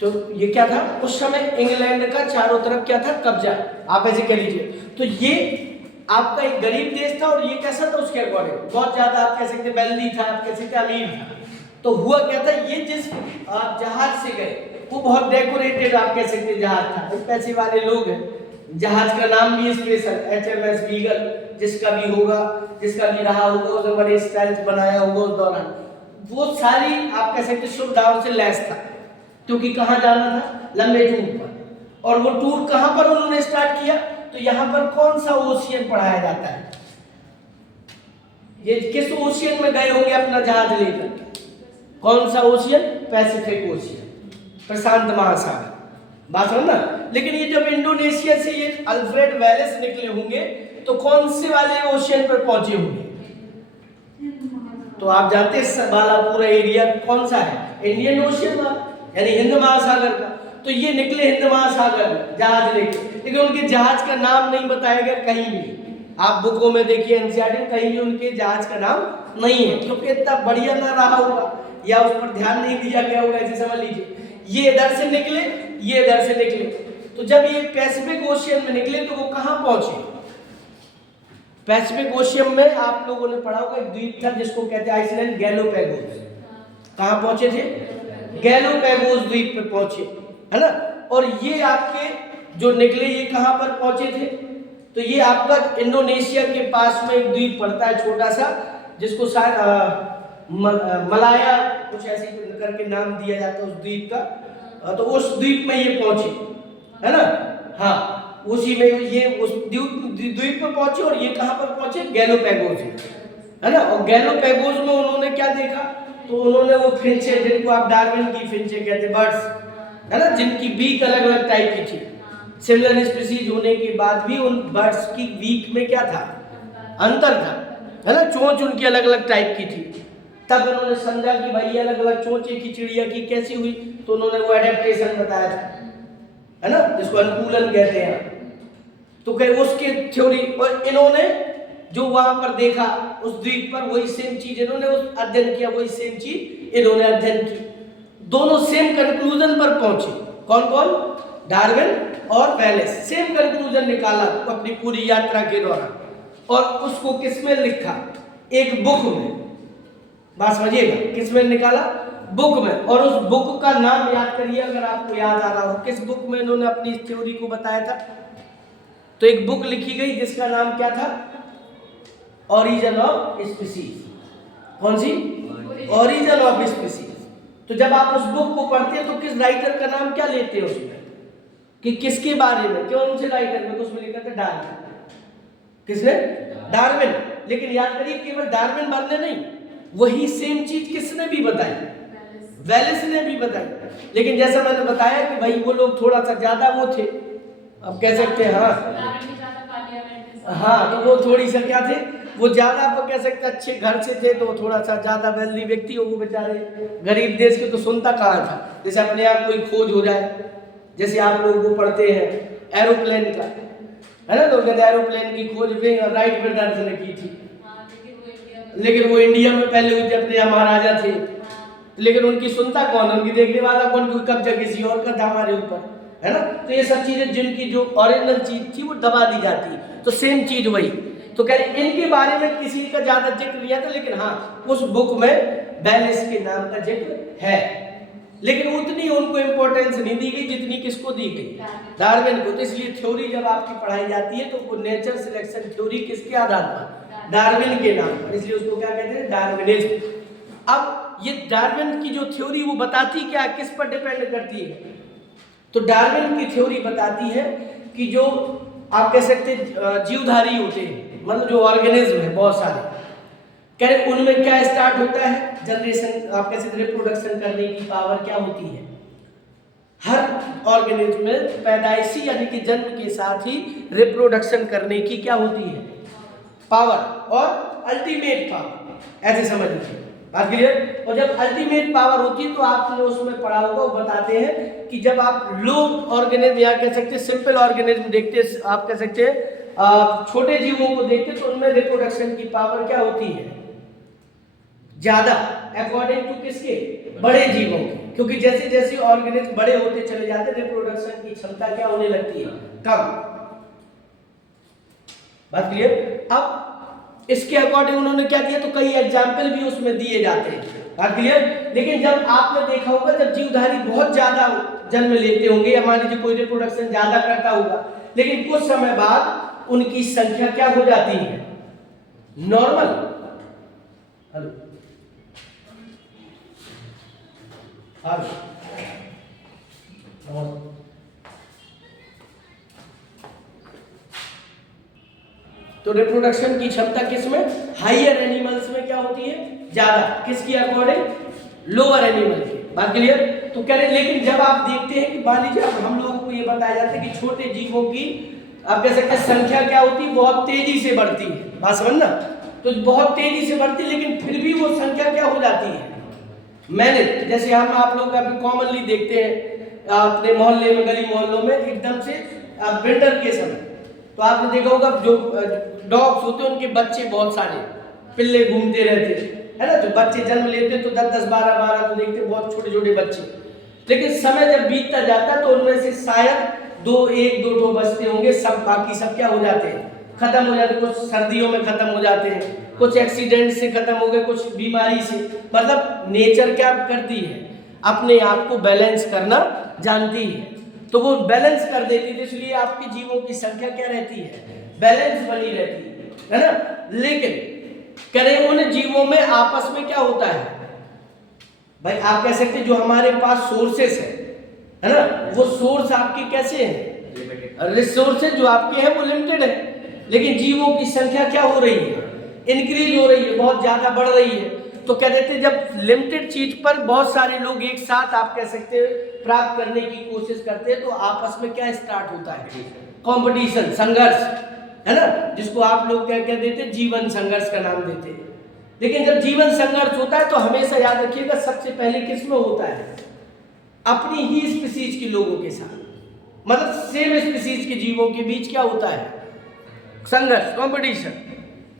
तो ये क्या था, उस समय इंग्लैंड का चारों तरफ क्या था, कब्जा। आप ऐसे कह लीजिए। तो ये आपका एक गरीब देश था, और ये कैसा था उसके अकॉर्डिंग, बहुत ज्यादा आप कह सकते वेल्दी था, आप कह सकते अमीर था। तो हुआ क्या था, ये जिस आप जहाज से गए वो बहुत डेकोरेटेड आप कह सकते जहाज था, पैसे वाले लोग हैं। जहाज का नाम भी स्पेशल HMS बीगल, जिसका भी होगा, जिसका भी रहा होगा, उसने बड़े स्टाइल बनाया होगा उस दौरान। वो सारी आप कह सकते सुविधाओं से लैस था, क्योंकि कहाँ जाना था, लंबे टूर पर। और वो टूर कहाँ पर उन्होंने स्टार्ट किया, तो यहाँ पर कौन सा ओशियन पढ़ाया जाता है, ये किस ओशियन में गए होंगे अपना जहाज लेकर, कौन सा ओशियन, पैसिफिक ओशियन, प्रशांत महासागर, बात समझ ना। लेकिन ये जब इंडोनेशिया से ये अल्फ्रेड वेलेस निकले होंगे तो कौन से वाले ओशियन पर पहुंचे होंगे, तो आप जानते हैं वाला पूरा एरिया कौन सा है, इंडियन ओशियन वाला, यानी हिंद महासागर का। तो ये निकले हिंद महासागर में जहाज लेके, लेकिन उनके जहाज का नाम नहीं बताया गया कहीं भी। आप बुकों में देखिए एनसीईआरटी में कहीं भी उनके जहाज का नाम नहीं है, क्योंकि इतना बढ़िया ना रहा होगा या उस पर ध्यान नहीं दिया गया होगा, ऐसे समझ लीजिए। ये इधर से निकले, ये इधर से निकले, तो जब ये पैसिफिक ओशियन में निकले तो वो कहाँ पहुंचे, पैसिफिक ओशियन में आप लोगों ने पढ़ा होगा एक द्वीप था जिसको कहते हैं आइसलैंड, गैलोपैगोस। कहाँ पहुंचे थे, गैलोपैगोस द्वीप पे पहुंचे, है ना। और ये आपके जो निकले ये कहाँ पर पहुंचे थे, तो ये आपका इंडोनेशिया के पास में एक द्वीप पड़ता है छोटा सा, जिसको शायद मलाया कुछ ऐसे करके नाम दिया जाता है उस द्वीप का। तो उस द्वीप में ये पहुंचे, है ना, हाँ उसी में ये उस द्वीप पे पहुंचे, और ये कहाँ पर पहुंचे, गैलोपैगोस, है ना। और गैलोपैगोस में उन्होंने क्या देखा, तो उन्होंने वो फिंचे, जिनको आप डार्विन की फिंचे कहते, बर्ड्स, है ना, जिनकी बीक अलग अलग टाइप की थी, सिमिलर स्पीसीज होने के बाद भी उन बर्ड्स की बीक में क्या था, अंतर था, है ना, चोंच उनकी अलग अलग टाइप की थी। तब उन्होंने समझा कि भाई अलग अलग चोंच की चिड़िया की कैसी हुई, तो उन्होंने वो एडेप्टेशन बताया था, है ना, जिसको अनुकूलन कहते हैं। तो कहे उसके थ्योरी, और इन्होंने जो वहां पर देखा उस द्वीप पर वही सेम चीज इन्होंने अध्ययन किया, वही सेम चीज इन्होंने अध्ययन की, दोनों सेम कंक्लूजन पर पहुंचे। कौन कौन, डार्विन और वेलेस, सेम कंक्लूजन निकाला अपनी पूरी यात्रा के दौरान, और उसको किसमें लिखा, एक बुक में, बात समझिएगा, किसमें निकाला, बुक में। और उस बुक का नाम याद करिए अगर आपको याद आ रहा हो, किस बुक में इन्होंने अपनी इस थ्योरी को बताया था। तो एक बुक लिखी गई जिसका नाम क्या था, ओरिजिन ऑफ स्पीसीज। कौन सी, ओरिजिन ऑफ स्पीसीज। तो जब आप उस बुक को पढ़ते हैं तो किस राइटर का नाम क्या लेते हैं उसमें, कि किसके बारे में, कौन से राइटर में, तो उसमें लिखा था डार्विन। किसने, डार्विन। लेकिन याद करिए केवल डार्विन बार नहीं, वही सेम चीज किसने भी बताई, वेलेस ने भी बताई। लेकिन जैसा मैंने बताया कि भाई वो लोग थोड़ा सा ज्यादा वो थे, अब कह सकते हैं, हाँ तो वो थोड़ी सा क्या थे, वो ज्यादा आप कह सकते अच्छे घर से थे, तो थोड़ा सा ज्यादा वेल्दी व्यक्ति हो, वो बेचारे गरीब देश के तो सुनता कहाँ था। जैसे अपने आप कोई खोज हो जाए, जैसे आप लोग वो पढ़ते हैं एरोप्लेन का, है ना, तो कहते एरोप्लेन की खोज भी राइट ब्रदर्स ने की थी, लेकिन वो इंडिया में पहले हुई थी, अपने यहाँ महाराजा थे, लेकिन उनकी सुनता कौन, उनकी देखने वाला कौन, क्योंकि कब्जा किसी और का था हमारे ऊपर, है ना। तो ये सब चीजें जिनकी जो ओरिजिनल चीज थी वो दबा दी जाती है, तो सेम चीज वही। तो कह रहे इनके बारे में किसी का ज्यादा जिक्र नहीं था, लेकिन हाँ उस बुक में वेलेस के नाम का जिक्र है, लेकिन उतनी उनको इंपॉर्टेंस नहीं दी गई जितनी किसको दी गई, डार्विन को। तो इसलिए थ्योरी जब आपकी पढ़ाई जाती है तो वो नेचर सिलेक्शन थ्योरी किसके आधार पर, डार्विन के नाम पर, इसलिए उसको क्या कहते हैं, डार्विनिज्म। अब ये डार्विन की जो थ्योरी वो बताती क्या, किस पर डिपेंड करती है, तो डार्विन की थ्योरी बताती है कि जो आप कह सकते जीवधारी होते हैं, मतलब जो ऑर्गेनिज्म है बहुत सारे, कह रहे उनमें क्या स्टार्ट होता है, जनरेशन, आप कह सकते रिप्रोडक्शन करने की पावर क्या होती है, हर ऑर्गेनिज्म में पैदाइशी यानी कि जन्म के साथ ही रिप्रोडक्शन करने की क्या होती है, पावर, और अल्टीमेट पावर, ऐसे समझ लीजिए, बात क्लियर। और जब अल्टीमेट पावर होती है तो आपने उसमें पढ़ा होगा, वो बताते हैं कि जब आप लो ऑर्गेनिज्म या कह सकते हैं सिंपल ऑर्गेनिज्म देखते, आप कह सकते हैं छोटे जीवों को देखते, तो उनमें रिप्रोडक्शन की पावर क्या होती है, ज्यादा, अकॉर्डिंग टू किसके, बड़े जीवों की। क्योंकि जैसे जैसे ऑर्गेनिज्म बड़े होते चले जाते हैं रिप्रोडक्शन की क्षमता क्या होने लगती है, कम। बात क्लियर। अब इसके अकॉर्डिंग उन्होंने क्या दिया, तो कई एग्जाम्पल भी उसमें दिए जाते हैं। बात क्लियर। लेकिन जब आपने देखा होगा जब जीवधारी बहुत ज्यादा जन्म लेते होंगे या मान लीजिए कोई रिप्रोडक्शन ज्यादा करता होगा, लेकिन कुछ समय बाद उनकी संख्या क्या हो जाती है, नॉर्मल। हेलो तो रिप्रोडक्शन की क्षमता किसमें, हाइयर एनिमल्स में क्या होती है, ज्यादा। किसकी अकॉर्डिंग, लोअर एनिमल की। बात क्लियर। तो कह रहे लेकिन जब आप देखते हैं कि मान लीजिए अब हम लोगों को ये बताया जाता है कि छोटे जीवों की आप कह सकते हैं संख्या क्या होती है, बहुत तेजी से बढ़ती है। बात समझना, तो बहुत तेजी से बढ़ती है, लेकिन फिर भी वो संख्या क्या हो जाती है, मैंने जैसे हम आप लोग अभी कॉमनली देखते हैं अपने मोहल्ले में, गली मोहल्लों में एकदम से विंटर के समय, तो आपने देखा होगा जो डॉग्स होते हैं उनके बच्चे बहुत सारे पिल्ले घूमते रहते है ना। जो बच्चे जन्म लेते तो 10-10, 12-12 तो देखते बहुत छोटे छोटे बच्चे, लेकिन समय जब बीतता जाता है तो उनमें से शायद 1-2 बचते होंगे, सब बाकी सब क्या हो जाते हैं, खत्म हो जाते हैं। कुछ सर्दियों में खत्म हो जाते हैं, कुछ एक्सीडेंट से खत्म हो गए, कुछ बीमारी से। मतलब नेचर क्या करती है, अपने आप को बैलेंस करना जानती है, तो वो बैलेंस कर देती है। इसलिए आपके जीवों की संख्या क्या रहती है, बैलेंस बनी रहती है ना। लेकिन करें उन जीवों में आपस में क्या होता है भाई, आप कह सकते जो हमारे पास सोर्सेस है ना, वो सोर्स आपके कैसे हैं, रिसोर्सेज जो आपके हैं वो लिमिटेड है, लेकिन जीवों की संख्या क्या हो रही है, इंक्रीज हो रही है, बहुत ज्यादा बढ़ रही है। तो कह देते हैं जब लिमिटेड चीज पर बहुत सारे लोग एक साथ आप कह सकते हैं प्राप्त करने की कोशिश करते हैं, तो आपस में क्या स्टार्ट होता है, कंपटीशन, संघर्ष, है ना, जिसको आप लोग क्या कह देते हैं, जीवन संघर्ष का नाम देते हैं। लेकिन जब जीवन संघर्ष होता है तो हमेशा याद रखिएगा सबसे पहले किसमें होता है, अपनी ही स्पीसीज के लोगों के साथ, मतलब सेम स्पीसीज के जीवों के बीच क्या होता है, संघर्ष, कंपटीशन,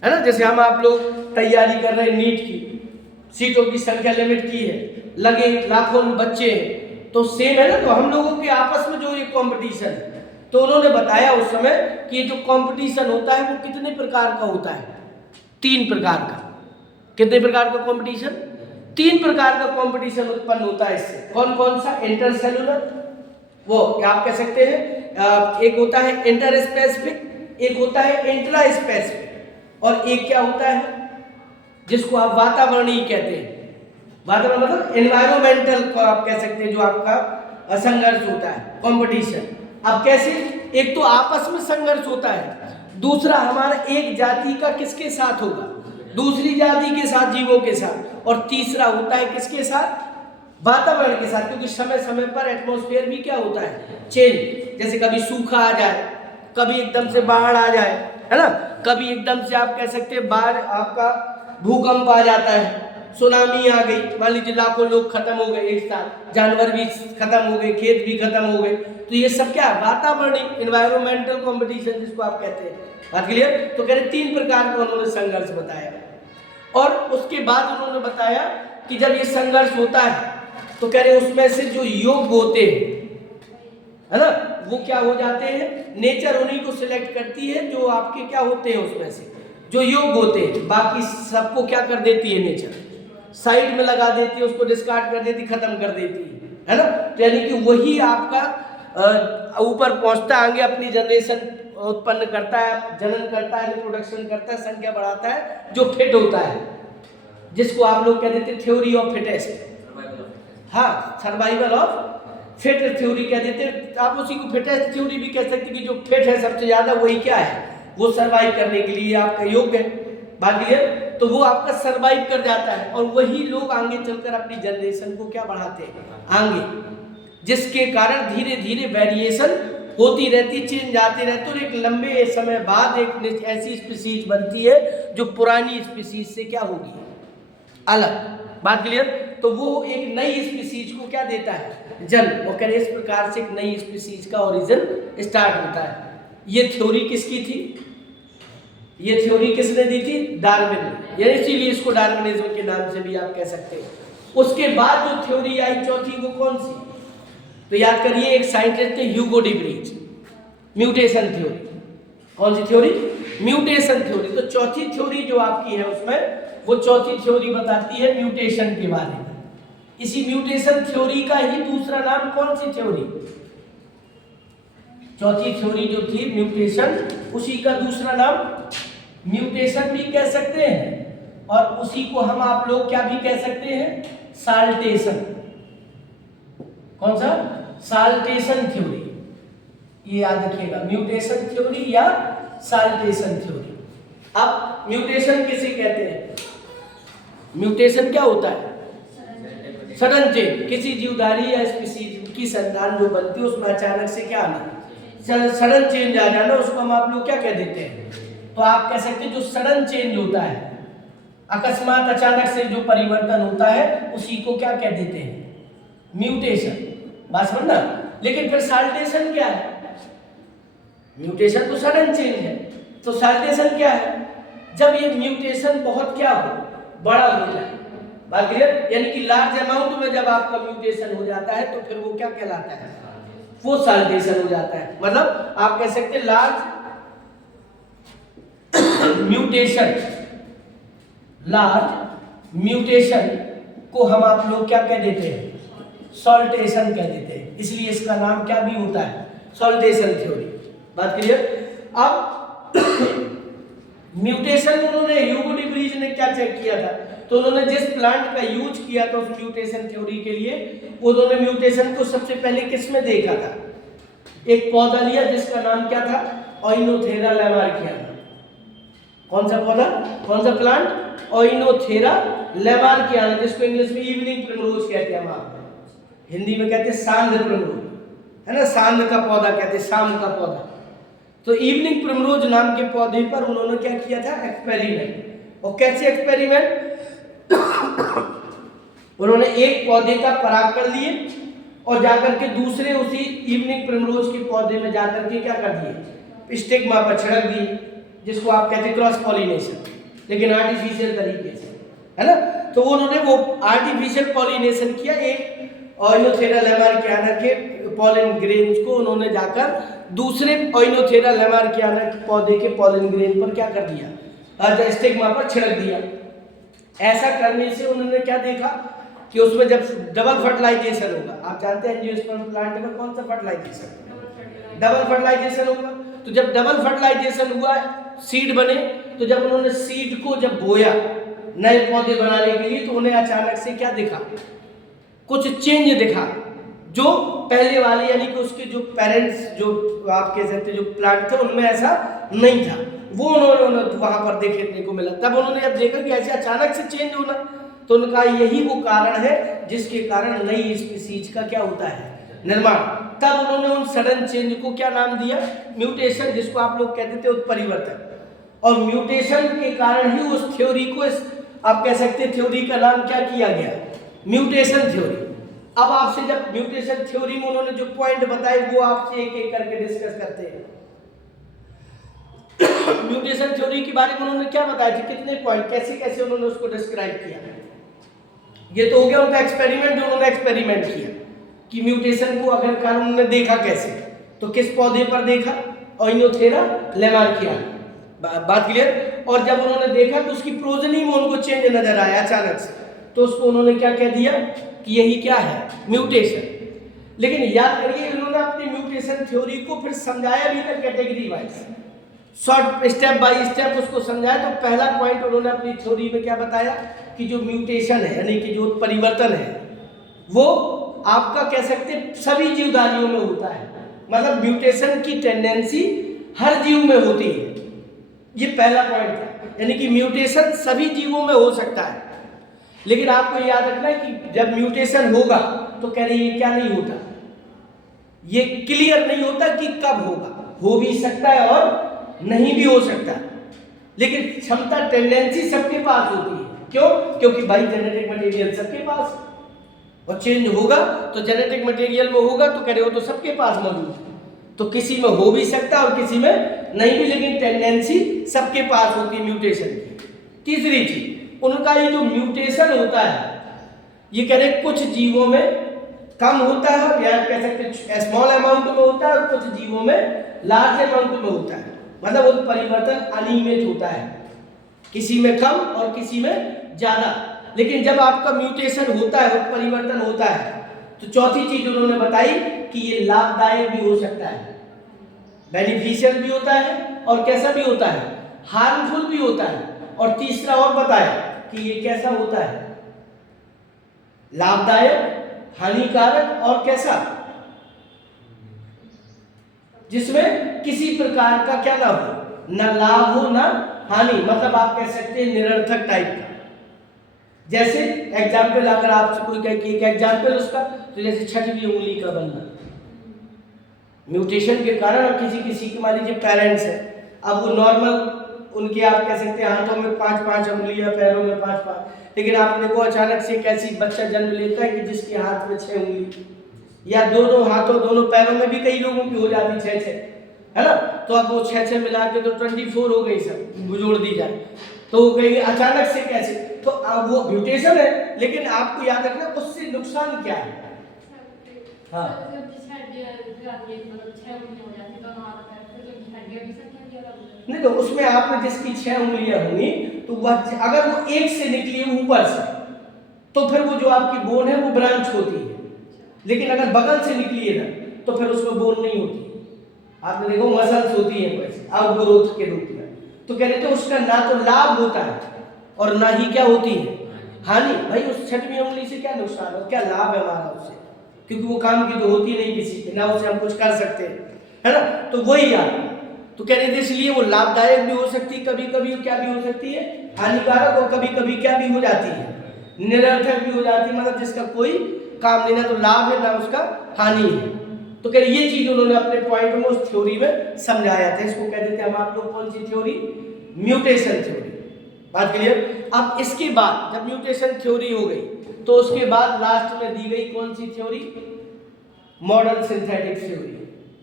है ना। जैसे हम आप लोग तैयारी कर रहे हैं नीट की, सीटों की संख्या लिमिट की है, लगे लाखों बच्चे हैं, तो सेम है ना। तो हम लोगों के आपस में जो ये कंपटीशन है, तो उन्होंने बताया उस समय कि जो कंपटीशन होता है वो कितने प्रकार का होता है, 3 प्रकार का। कितने प्रकार का कंपटीशन, 3 प्रकार का कंपटीशन उत्पन्न होता है इससे। कौन कौन सा, इंटरसेलुलर, वो क्या आप कह सकते हैं, एक होता है इंटर स्पेसिफिक, एक होता है इंट्रा स्पेसिफिक, और एक क्या होता है जिसको आप वातावरणीय कहते हैं। वातावरण मतलब एनवायरमेंटल को आप कह सकते हैं, जो आपका संघर्ष होता है, कंपटीशन। अब कैसे, एक तो आपस में संघर्ष होता है, दूसरा हमारा एक जाति का किसके साथ होगा, दूसरी जाति के साथ, जीवों के साथ, और तीसरा होता है किसके साथ, वातावरण के साथ। क्योंकि समय समय पर एटमॉस्फेयर भी क्या होता है, चेंज। जैसे कभी सूखा आ जाए, कभी एकदम से बाढ़ आ जाए, है ना, कभी एकदम से आप कह सकते हैं बाढ़, आपका भूकंप आ जाता है, सुनामी आ गई, मान लीजिए लाखों लोग खत्म हो गए एक साथ, जानवर भी खत्म हो गए, खेत भी खत्म हो गए। तो ये सब क्या, वातावरणीय, एनवायरमेंटल कंपटीशन जिसको आप कहते हैं। बात क्लियर। तो कह रहे 3 प्रकार का उन्होंने संघर्ष बताया, और उसके बाद उन्होंने बताया कि जब ये संघर्ष होता है तो कह रहे उसमें से जो योग्य होते हैं, है ना, वो क्या हो जाते हैं, नेचर उन्हीं को सिलेक्ट करती है जो आपके क्या होते हैं, उसमें से जो योग्य होते हैं। बाकी सबको क्या कर देती है, नेचर साइड में लगा देती है, उसको डिस्कार्ड कर देती, खत्म कर देती है ना। तो यानी कि वही आपका ऊपर पहुंचता है, आगे अपनी जनरेशन उत्पन्न करता है, जनन करता है, रिप्रोडक्शन करता है, संख्या बढ़ाता है, जो फिट होता है, जिसको आप लोग कह देते हैं थ्योरी ऑफ फिटेस्ट। हाँ, सर्वाइवल ऑफ फिट थ्योरी कह देते हैं। आप उसी को फिटेस्ट थ्योरी भी कह सकते हैं कि जो फिट है सबसे ज्यादा, वही क्या है, वो सर्वाइव करने के लिए आपका योग्य है। बात क्लियर। तो वो आपका सर्वाइव कर जाता है, और वही लोग आगे चलकर अपनी जनरेशन को क्या बढ़ाते हैं आगे, जिसके कारण धीरे धीरे वेरिएशन होती रहती, चेंज आते रहते, और एक लंबे समय बाद एक ऐसी स्पीसीज बनती है जो पुरानी स्पीसीज से क्या होगी, अलग। बात क्लियर। तो वो एक नई स्पीसीज को क्या देता है, जन्म। और इस प्रकार से एक नई स्पीसीज का ओरिजिन स्टार्ट होता है। ये थ्योरी किसकी थी, ये थ्योरी किसने दी थी, डार्विन ने। इसीलिए इसको डार्विनिज्म के नाम से भी आप कह सकते हैं। उसके बाद जो थ्योरी आई चौथी, वो कौन सी? तो याद करिए, एक साइंटिस्ट थे Hugo de Vries, mutation theory. कौन सी थ्योरी? Mutation theory. तो चौथी थ्योरी जो आपकी है उसमें, वो चौथी थ्योरी बताती है म्यूटेशन के बारे में। इसी म्यूटेशन थ्योरी का ही दूसरा नाम कौन सी थ्योरी? चौथी थ्योरी जो थी म्यूटेशन, उसी का दूसरा नाम म्यूटेशन भी कह सकते हैं, और उसी को हम आप लोग क्या भी कह सकते हैं? साल्टेशन। कौन सा? Saltation theory. ये याद रखिएगा, म्यूटेशन थ्योरी या साल्टेशन थ्योरी। अब म्यूटेशन किसे कहते हैं? म्यूटेशन क्या होता है? Sudden change. किसी जीवधारी या स्पीशीज की संतान जो बनती है उसमें अचानक से क्या आना, सडन चेंज आ जाना, उसको हम आप लोग क्या कह देते हैं? तो आप कह सकते हैं जो सडन चेंज होता है, अकस्मात अचानक से जो परिवर्तन होता है, उसी को क्या कह देते हैं? म्यूटेशन। बात समझना। लेकिन फिर साल्टेशन क्या है? म्यूटेशन तो सडन चेंज है, तो साल्टेशन क्या है? जब ये म्यूटेशन बहुत क्या हो, बड़ा हो जाए। बात क्लियर? यानी कि लार्ज अमाउंट में जब आपका म्यूटेशन हो जाता है तो फिर वो क्या कहलाता है? वो साल्टेशन हो जाता है। मतलब आप कह सकते हैं लार्ज म्यूटेशन, लार्ज म्यूटेशन को हम आप लोग क्या कह देते हैं? सॉल्टेशन कह देते हैं। इसलिए इसका नाम क्या भी होता है? Saltation theory. बात क्लियर? अब म्यूटेशन उन्होंने, ह्यूगो डी ब्रीज ने क्या चेक किया था? तो उन्होंने जिस प्लांट का यूज किया था उस म्यूटेशन थ्योरी के लिए, उन्होंने म्यूटेशन को सबसे पहले किस में देखा था? एक पौधा लिया जिसका नाम क्या था? ओइनोथेरा लेमार्कियाना। कौन सा पौधा? कौन सा प्लांट? ओइनोथेरा लेमार्कियाना, जिसको इंग्लिश में इवनिंग प्रिमरोज कहते हैं, हम आप हिंदी में कहते हैं सांझ प्रिमरोज, है ना? सांझ का पौधा कहते हैं, शाम का पौधा। तो इवनिंग प्रिमरोज नाम के पौधे पर उन्होंने क्या किया था? एक्सपेरिमेंट। और कैसे एक्सपेरिमेंट? उन्होंने एक पौधे का परागकण लिए और जाकर के दूसरे उसी इवनिंग प्रिमरोज के पौधे में जाकर के क्या कर दिए? स्टिग्मा पर छिड़क दिए, जिसको आप कहते हैं क्रॉस पॉलिनेशन, लेकिन आर्टिफिशियल तरीके से, है ना? तो उन्होंने वो आर्टिफिशियल पॉलिनेशन किया। एक ओइनोथेरा लेमार्कियाना के पॉलन ग्रेन्स को उन्होंने जाकर दूसरे ओइनोथेरा लेमार्कियाना के पौधे के पॉलन ग्रेन पर क्या कर दिया? स्टिग्मा पर छिड़क दिया। ऐसा करने से उन्होंने क्या देखा कि उसमें जब डबल फर्टिलाइजेशन होगा, आप जानते हैं एंजियोस्पर्म प्लांट में कौन सा फर्टिलाइजेशन? डबल फर्टिलाइजेशन होगा। तो जब डबल फर्टिलाइजेशन हुआ, सीड बने, तो जब उन्होंने सीड को जब बोया नए पौधे बनाने के लिए, तो उन्हें अचानक से क्या दिखा? कुछ चेंज दिखा, जो पहले वाले यानी कि उसके जो पेरेंट्स, जो आप कह सकते जो प्लांट थे, उनमें ऐसा नहीं था। वो उन्होंने वहां पर देखने को मिला। तब उन्होंने जब देखा कि ऐसे अचानक से चेंज होना, तो उनका यही वो कारण है जिसके कारण नई स्पीशीज का क्या होता है? निर्माण। तब उन्होंने उन सडन चेंज को क्या नाम दिया? म्यूटेशन, जिसको आप लोग कहते थे उत्परिवर्तन। और म्यूटेशन के कारण ही उस थ्योरी को, आप कह सकते हैं थ्योरी का नाम क्या किया गया? Mutation theory. अब आपसे जब म्यूटेशन थ्योरी में उन्होंने जो पॉइंट बताए, वो आपसे एक एक करके डिस्कस करते हैं। म्यूटेशन थ्योरी के बारे में उन्होंने क्या बताया था? कितने पॉइंट, कैसे कैसे उन्होंने उसको डिस्क्राइब किया? ये तो हो गया उनका एक्सपेरिमेंट, जो उन्होंने एक्सपेरिमेंट किया कि म्यूटेशन को अगर कारण उन्होंने देखा कैसे, तो किस पौधे पर देखा? ओइनोथेरा लेमार्कियाना। बात क्लियर? और जब उन्होंने देखा तो उसकी प्रोजनी में उनको चेंज नजर आया अचानक से, तो उसको उन्होंने क्या कह दिया कि यही क्या है? म्यूटेशन। लेकिन याद करिए, इन्होंने अपनी म्यूटेशन थ्योरी को फिर समझाया भी था category wise, short step by step उसको समझाया। तो पहला पॉइंट उन्होंने अपनी थ्योरी में क्या बताया कि जो म्यूटेशन है, यानी कि जो परिवर्तन है, वो आपका कह सकते हैं सभी जीवधारियों में होता है। मतलब म्यूटेशन की टेंडेंसी हर जीव में होती है। ये पहला पॉइंट था, यानी कि म्यूटेशन सभी जीवों में हो सकता है। लेकिन आपको याद रखना है कि जब म्यूटेशन होगा तो कह रहे ये क्या नहीं होता, ये क्लियर नहीं होता कि कब होगा। हो भी सकता है और नहीं भी हो सकता, लेकिन क्षमता, टेंडेंसी सबके पास होती है। क्यों? क्योंकि भाई जेनेटिक मटेरियल सबके पास, और चेंज होगा तो जेनेटिक मटेरियल में होगा, तो कह रहे हो तो सबके पास मौजूद है। तो किसी में हो भी सकता है और किसी में नहीं भी, लेकिन टेंडेंसी सबके पास होती है म्यूटेशन की। तीसरी चीज, उनका ये जो म्यूटेशन होता है, ये कह रहे कुछ जीवों में कम होता है, या कह सकते स्मॉल अमाउंट में होता है, और कुछ जीवों में लार्ज अमाउंट में होता है। मतलब वो परिवर्तन अनियमित होता है, किसी में कम और किसी में ज्यादा। लेकिन जब आपका म्यूटेशन होता है, परिवर्तन होता है, तो चौथी चीज उन्होंने बताई कि ये लाभदायक भी हो सकता है, बेनिफिशियल भी होता है, और कैसा भी होता है, हार्मफुल भी होता है। और तीसरा और बताया कि ये कैसा होता है, लाभदायक, हानिकारक, और कैसा, जिसमें किसी प्रकार का क्या ना हो, न लाभ हो न हानि, मतलब आप कह सकते हैं निरर्थक टाइप का। जैसे एग्जाम्पल अगर आपसे कोई कहे कि एक एग्जाम्पल उसका, तो जैसे छठवीं उंगली का बनना, म्यूटेशन के कारण किसी के मान लीजिए पेरेंट्स है, अब वो नॉर्मल उनके आप कह सकते हैं हाथों में 5-5 उंगलियां, पैरों में 5-5, लेकिन आप देखो अचानक से एक ऐसी बच्चा जन्म लेता है कि जिसके हाथ में 6 उंगली, या दोनों हाथों दोनों पैरों में भी कई लोगों की हो जाती 6-6, है ना। तो अब वो 6-6 मिला के तो 24 हो गई, सब जोड़ दी जाए तो वो कहेंगे अचानक से कैसे। तो वो म्यूटेशन है, लेकिन आपको याद रखना उससे नुकसान क्या है। हाँ नहीं, तो उसमें आपने जिसकी 6 उंगलियां होंगी, तो वह अगर वो एक से निकली है ऊपर से, तो फिर वो जो आपकी बोन है वो ब्रांच होती है। लेकिन अगर बगल से निकली है ना, तो फिर उसमें बोन नहीं होती। आपने देखो मसल्स होती है वैसे आउटग्रोथ के रूप में, तो कह रहे थे उसका ना तो लाभ होता है और ना ही क्या होती है, हानि। भाई उस 6वीं उंगली से क्या नुकसान है, क्या लाभ है हमारा उससे, क्योंकि वो काम की तो होती नहीं किसी की, ना उसे हम कुछ कर सकते हैं, है ना। तो वही यार, तो कह रहे थे इसलिए वो लाभदायक भी हो सकती है, कभी कभी क्या भी हो सकती है, हानिकारक, और कभी कभी क्या भी हो जाती है, निरर्थक भी हो जाती है, मतलब जिसका कोई काम नहीं, ना तो लाभ है ना उसका हानि है। तो कह रहे ये चीज उन्होंने अपने पॉइंट में उस थ्योरी में समझाया था। इसको कह देते हैं हम आप लोग कौन सी थ्योरी, म्यूटेशन थ्योरी। बात क्लियर। अब इसके बाद जब म्यूटेशन थ्योरी हो गई, तो उसके बाद लास्ट में दी गई कौन सी थ्योरी, मॉडर्न सिंथेटिक थ्योरी,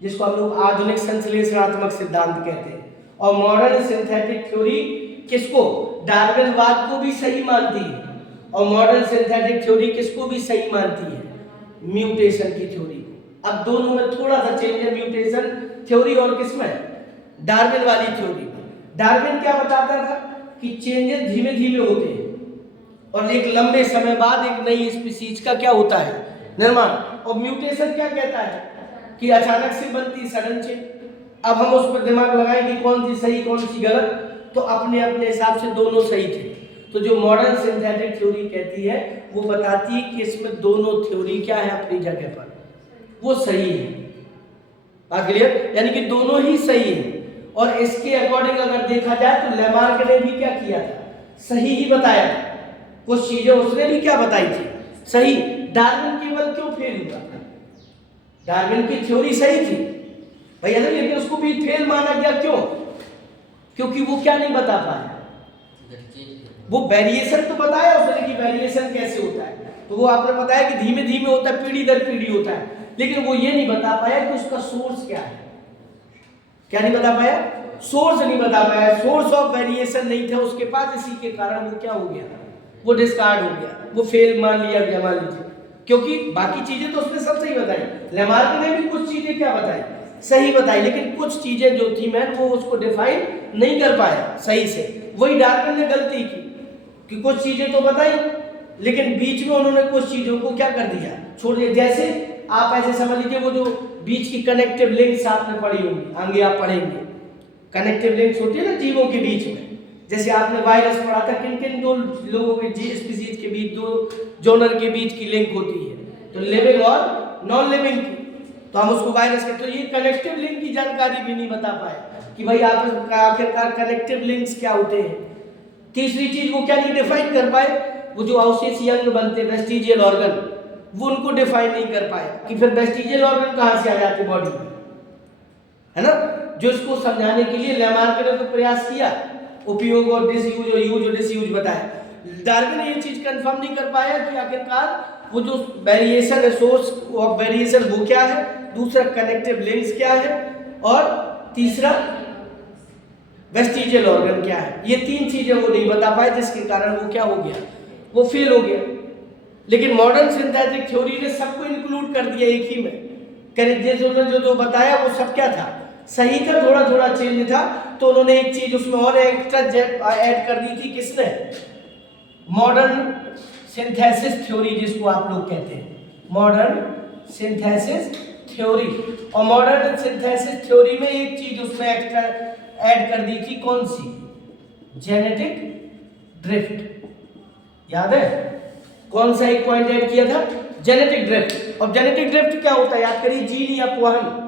जिसको हम लोग आधुनिक संश्लेषणात्मक सिद्धांत कहते हैं। और मॉडर्न सिंथेटिक थ्योरी किसको, डार्विनवाद को भी सही मानती है, और मॉडर्न सिंथेटिक थ्योरी किसको भी सही मानती है, म्यूटेशन की थ्योरी को। अब दोनों में थोड़ा सा चेंज है, म्यूटेशन थ्योरी और किसमें, डार्विन वाली थ्योरी। डार्विन क्या बताता था कि चेंजेस धीमे धीमे होते हैं, और एक लंबे समय बाद एक नई स्पीशीज का क्या होता है, निर्माण। और म्यूटेशन क्या कहता है कि अचानक से बनती सडन चेंज। अब हम उस पर दिमाग लगाएं कि कौन सी सही कौन सी गलत, तो अपने अपने हिसाब से दोनों सही थे। तो जो मॉडर्न सिंथेटिक थ्योरी कहती है, वो बताती है कि इसमें दोनों थ्योरी क्या है, अपनी जगह पर वो सही है। बात क्लियर, यानी कि दोनों ही सही है। और इसके अकॉर्डिंग अगर देखा जाए तो लेमार्क ने भी क्या किया था, सही ही बताया था। कुछ चीजें उसने भी क्या बताई थी, सही। डार्विन केवल क्यों फेल हुआ, डार्विन की थ्योरी सही थी भैया, लेकिन उसको भी फेल माना गया, क्यों, क्योंकि वो क्या नहीं बता पाया, वो वेरिएशन तो बताया उसने कि वेरिएशन कैसे होता है, तो वो आपने बताया कि धीमे धीमे होता है, पीढ़ी दर पीढ़ी होता है, लेकिन वो ये नहीं बता पाया कि उसका सोर्स क्या है। क्या नहीं बता पाया, सोर्स नहीं बता पाया, सोर्स ऑफ वेरिएशन नहीं था उसके पास, इसी के कारण वो क्या हो गया, वो डिस्कार्ड हो गया, वो फेल मान लिया गया, मान लीजिए। क्योंकि बाकी चीजें तो उसने सब सही बताई, लेमार्क ने भी कुछ चीजें क्या बताई, सही बताई, लेकिन कुछ चीजें जो थी मैन वो उसको डिफाइन नहीं कर पाया सही से। वही डार्विन ने गलती की कि कुछ चीजें तो बताई, लेकिन बीच में उन्होंने कुछ चीजों को क्या कर दिया, छोड़ दिया। जैसे आप ऐसे समझ लीजिए, वो जो बीच की कनेक्टिव लिंक्स आपने पढ़ी होंगी, आगे आप पढ़ेंगे, कनेक्टिव लिंक्स होती है ना जीवों के बीच में। जैसे आपने वायरस पढ़ा था, किन किन दो लोगों के स्पीशीज के बीच, दो जोनर के बीच की लिंक होती है, तो लिविंग और नॉन लिविंग की, तो हम उसको वायरस कहते। तो ये कनेक्टिव लिंक की जानकारी भी नहीं बता पाए कि भाई आप आखिरकार कनेक्टिव लिंक्स क्या होते हैं। तीसरी चीज वो क्या नहीं डिफाइन कर पाए, वो जो अवशेषीय अंग बनते हैं, वेस्टिजियल ऑर्गन, वो उनको डिफाइन नहीं कर पाया कि फिर वेस्टिजियल ऑर्गन कहां से आ जाते बॉडी में, है ना। जो इसको समझाने के लिए लेमार्क ने तो प्रयास किया, उपयोग और डिसयूज और यूज और डिसयूज बताया। डार्विन ने ये चीज कंफर्म नहीं कर पाया कि आखिरकार वो जो वेरिएशन है, सोर्स ऑफ वेरिएशन वो क्या है, दूसरा कनेक्टिव लिंक्स क्या है, और तीसरा वेस्टिजियल ऑर्गन क्या है। ये तीन चीजें वो नहीं बता पाए, जिसके कारण वो क्या हो गया, वो फेल हो गया। लेकिन मॉडर्न सिंथेटिक थ्योरी ने सबको इंक्लूड कर दिया एक ही में। करेक्ट, जो बताया वो सब क्या था, सही था, थोड़ा थोड़ा चेंज था, तो उन्होंने एक चीज उसमें और एक्स्ट्रा ऐड कर दी थी। किसने? मॉडर्न सिंथेसिस थ्योरी, जिसको आप लोग कहते हैं मॉडर्न सिंथेसिस थ्योरी। और मॉडर्न सिंथेसिस थ्योरी में एक चीज उसमें एक्स्ट्रा ऐड कर दी थी, कौन सी? Genetic drift. याद है? कौन सा एक पॉइंट ऐड किया था? Genetic drift. और जेनेटिक ड्रिफ्ट क्या होता है? याद करिए, जीन या अपवाहन।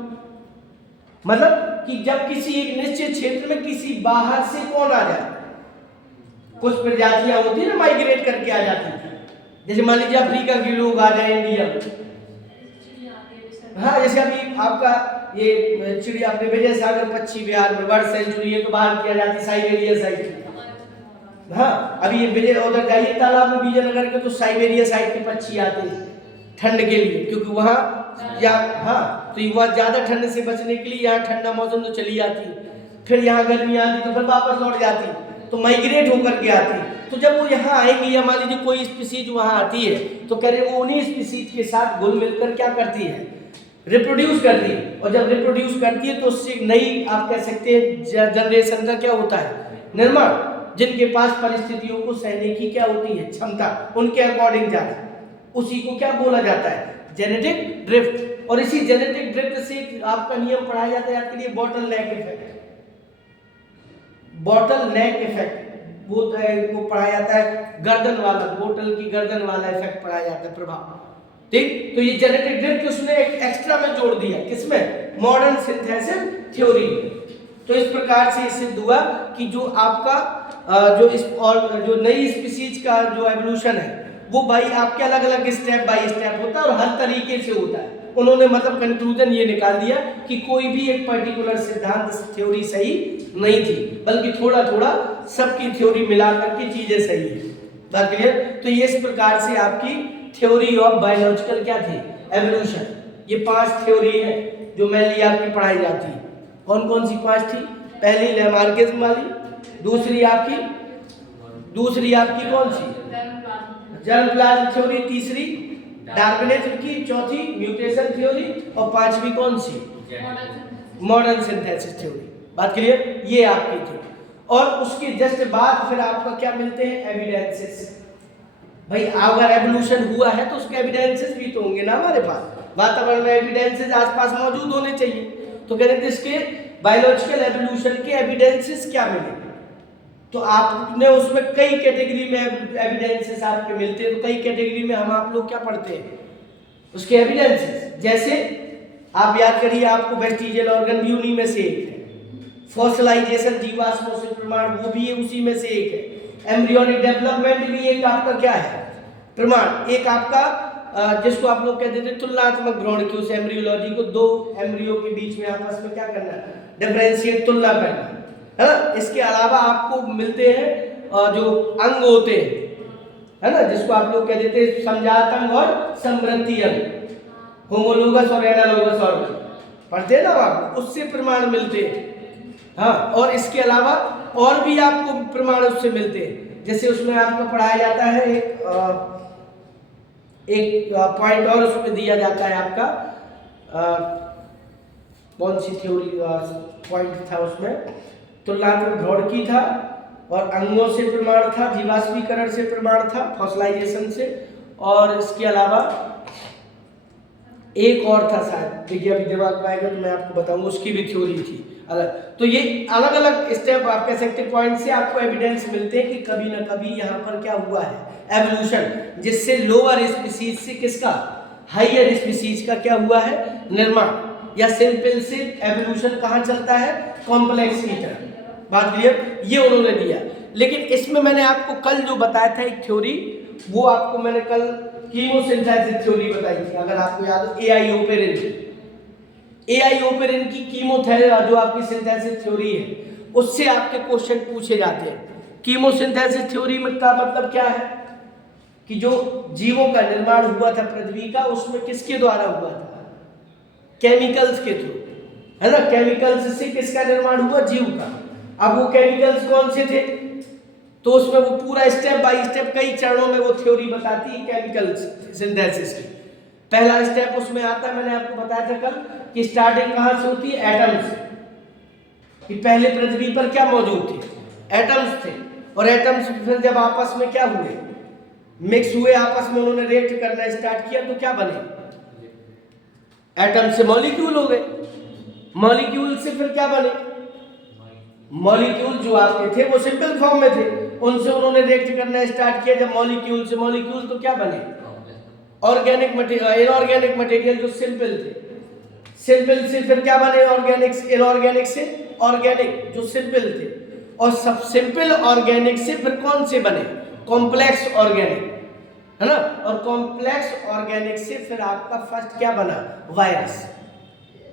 मतलब कि जब किसी एक निश्चित क्षेत्र में किसी बाहर से कौन आ जाए, कुछ प्रजातियां होती है ना माइग्रेट करके आ जाती है, जैसे मान लीजिए अफ्रीका के लोग आ जाए इंडिया में। हाँ, जैसे अभी आपका ये चिड़िया अपने विजय सागर पक्षी विहार में बर्ड सेंचुरी है, तो बाहर किया जाती है साइबेरिया साइड। हाँ, अभी ये विजय उधर जाइए तालाब में विजयनगर के, तो साइबेरिया साइड के पक्षी आते हैं ठंड के लिए, क्योंकि वहाँ या हाँ, तो वहाँ ज्यादा ठंड से बचने के लिए यहाँ ठंडा मौसम तो चली जाती है, फिर यहाँ गर्मी आती तो फिर वापस लौट जाती, तो माइग्रेट होकर के आती। तो जब वो यहाँ आएंगी, या मान लीजिए कोई स्पीसीज वहाँ आती है, तो कह रहे वो उन्हीं स्पीसीज के साथ घुल मिलकर क्या करती है? रिप्रोड्यूस करती है। और जब रिप्रोड्यूस करती है तो उससे नई, आप कह सकते हैं, जनरेशन का क्या होता है? निर्माण। जिनके पास परिस्थितियों को सहने की क्या होती है? क्षमता, उनके अकॉर्डिंग जाना, उसी को क्या बोला जाता है? Genetic drift. और इसी जेनेटिक ड्रिफ्ट से आपका नियम पढ़ाया जाता है आपके लिए, बॉटल नेक इफेक्ट। बॉटल नेक इफेक्ट वो पढ़ाया जाता है, गर्दन वाला, बोतल की गर्दन वाला इफेक्ट पढ़ाया जाता है, प्रभाव। ठीक, तो ये जेनेटिक ड्रिफ्ट उसने एक एक्स्ट्रा में जोड़ दिया, किसमें? Modern synthesis theory. तो इस प्रकार से सिद्ध हुआ कि जो आपका जो नई स्पीसीज का जो एवोल्यूशन है, वो भाई आपके अलग अलग स्टेप बाय स्टेप होता है और हर तरीके से होता है। उन्होंने मतलब कंक्लूजन ये निकाल दिया कि कोई भी एक पर्टिकुलर सिद्धांत थ्योरी सही नहीं थी, बल्कि थोड़ा थोड़ा सबकी थ्योरी मिला करके चीजें सही है। बात क्लियर? तो ये इस प्रकार से आपकी थ्योरी ऑफ बायोलॉजिकल क्या थी? एवोल्यूशन। ये 5 थ्योरी है जो मेनली आपकी पढ़ाई जाती है। कौन कौन सी 5 थी? पहली लैमार्किज्म वाली, दूसरी आपकी कौन सी? जर्म प्लाज्म थ्योरी, तीसरी डार्विनिज्म की, चौथी म्यूटेशन थ्योरी, और पांचवी कौन सी? Modern synthesis theory. बात क्लियर? ये आपकी थी। और उसके जस्ट बाद फिर आपका क्या मिलते हैं? एविडेंसेस। भाई अगर एवोल्यूशन हुआ है तो उसके एविडेंसेस भी तो होंगे ना हमारे पास, वातावरण में एविडेंसेस आसपास मौजूद होने चाहिए। तो कह रहे थे इसके बायोलॉजिकल एवोल्यूशन के एविडेंसेस क्या मिले, तो आपने उसमें कई कैटेगरी में एविडेंसेस आपके मिलते हैं। तो कई कैटेगरी में हम आप लोग क्या पढ़ते हैं? उसके एविडेंसेस। जैसे आप याद करिए, आपको वेस्टिजियल ऑर्गन भी उन्हीं में से एक है, फॉसिलाइजेशन जीवाश्मों से प्रमाण वो भी उसी में से एक है, एम्ब्रियोनिक डेवलपमेंट भी एक आपका क्या है? प्रमाण। एक आपका जिसको आप लोग कहते थे तुलनात्मक भ्रूण की, उस एम्ब्रियोलॉजी को, 2 एम्ब्रियो के बीच में आपस में क्या करना है? डिफरेंशिएट, तुलना करना है ना। इसके अलावा आपको मिलते हैं जो अंग होते हैं, है ना, जिसको आप लोग कह देते हैं समजात अंग और समृद्धि अंग, होमोलोगस और एनालोगस ऑर्गन पढ़ते हैं ना आप, उससे प्रमाण मिलते हैं। हाँ, और इसके अलावा और भी आपको प्रमाण उससे मिलते हैं। जैसे उसमें आपको पढ़ाया जाता है एक पॉइंट और उसमें दिया जाता है आपका, कौन सी थ्योरी पॉइंट था उसमें? तुलनात्मक भ्रूण की था, और अंगों से प्रमाण था, जीवाश्मीकरण से प्रमाण था, फॉसिलाइजेशन से, और इसके अलावा एक और था शायद, देखिए अभी दिमाग में आएगा तो मैं आपको बताऊंगा, उसकी भी थ्योरी थी अलग। तो ये अलग अलग स्टेप आप कह सकते पॉइंट से आपको एविडेंस मिलते हैं कि कभी ना कभी यहाँ पर क्या हुआ है? एवोल्यूशन, जिससे लोअर स्पीसीज से किसका? हायर स्पीसीज का क्या हुआ है? निर्माण। या सिंपल से एवोल्यूशन कहाँ चलता है? कॉम्प्लेक्स की तरह। बात क्लियर? ये उन्होंने दिया। लेकिन इसमें मैंने आपको कल जो बताया था एक थ्योरी, वो आपको मैंने कल कीमोसिंथेसिस थ्योरी बताई थी, अगर आपको याद हो, एआई ओपेरिन की कीमोथेरेपी जो आपकी सिंथेसिस थ्योरी है, उससे आपके क्वेश्चन पूछे जाते हैं। कीमोसिंथेसिस थ्योरी में का मतलब क्या है? कि जो जीवों का निर्माण हुआ था पृथ्वी का, उसमें किसके द्वारा हुआ था? केमिकल्स के थ्रू, है ना। केमिकल्स से किसका निर्माण हुआ? जीव का। अब वो केमिकल्स कौन से थे? तो उसमें वो पूरा स्टेप बाय स्टेप कई चरणों में वो थ्योरी बताती है केमिकल सिंथेसिस की। पहला स्टेप उसमें आता है, मैंने आपको बताया था कल कि स्टार्टिंग कहाँ से होती है, एटम्स। कि पहले पृथ्वी पर क्या मौजूद थे, एटम्स थे, और एटम्स फिर जब आपस में क्या हुए, मिक्स हुए आपस में, उन्होंने रिएक्ट करना स्टार्ट किया, तो क्या बने, एटम से मॉलिक्यूल हो गए, मॉलिक्यूल से फिर क्या बने, मॉलिक्यूल जो आपके थे वो सिंपल फॉर्म में थे, उनसे उन्होंने रिएक्ट करना स्टार्ट किया। जब मॉलिक्यूल से मॉलिक्यूल तो क्या बने, ऑर्गेनिक मटेरियल, इनऑर्गेनिक मटेरियल जो सिंपल थे, सिंपल से फिर क्या बने, ऑर्गेनिक, इनऑर्गेनिक से ऑर्गेनिक जो सिंपल थे, और सब सिंपल ऑर्गेनिक से फिर कौन से बने, कॉम्प्लेक्स ऑर्गेनिक, है ना। और कॉम्प्लेक्स ऑर्गेनिक से फिर आपका फर्स्ट क्या बना, वायरस,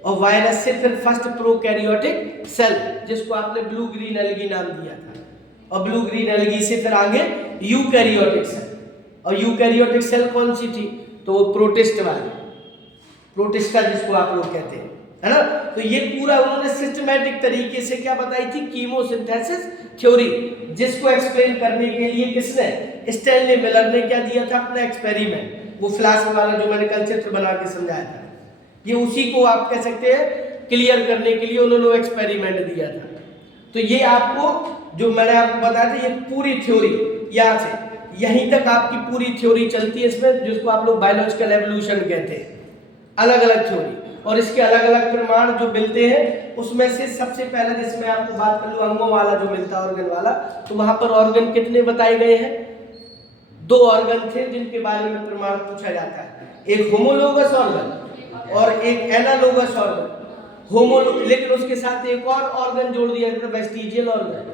और वायरस से फिर फर्स्ट प्रोकैरियोटिक सेल, जिसको आपने ब्लू ग्रीन एल्गी नाम दिया था, और ब्लू ग्रीन एल्गी से फिर आगे यूकैरियोटिक सेल, और यूकैरियोटिक सेल कौन सी थी, तो वो प्रोटिस्ट वाली, प्रोटिस्टा जिसको आप लोग कहते हैं, है ना। तो ये पूरा उन्होंने सिस्टमैटिक तरीके से क्या बताई थी, कीमोसिंथेसिस थ्योरी, जिसको एक्सप्लेन करने के लिए किसने, स्टैनली मिलर ने क्या दिया था, अपना एक्सपेरिमेंट, वो फ्लास्क वाला जो मैंने कल चित्र बना के समझाया था, ये उसी को आप कह सकते हैं क्लियर करने के लिए उन्होंने एक्सपेरिमेंट दिया था। तो ये आपको जो मैंने आपको बताया था, ये पूरी थ्योरी यहाँ से यहीं तक आपकी पूरी थ्योरी चलती है इसमें, जिसको आप लोग बायोलॉजिकल एवोल्यूशन कहते हैं, अलग अलग थ्योरी, और इसके अलग अलग प्रमाण जो मिलते हैं, उसमें से सबसे पहले जिसमें आपको बात कर लूं, अंगों वाला जो मिलता है, ऑर्गन वाला, तो वहां पर ऑर्गन कितने बताए गए हैं, 2 ऑर्गन थे जिनके बारे में प्रमाण पूछा जाता है, एक होमोलोगस ऑर्गन और एक एनालोगस ऑर्गन। लेकिन उसके साथ एक और ऑर्गन जोड़ दिया जाता है, वेस्टिजियल ऑर्गन,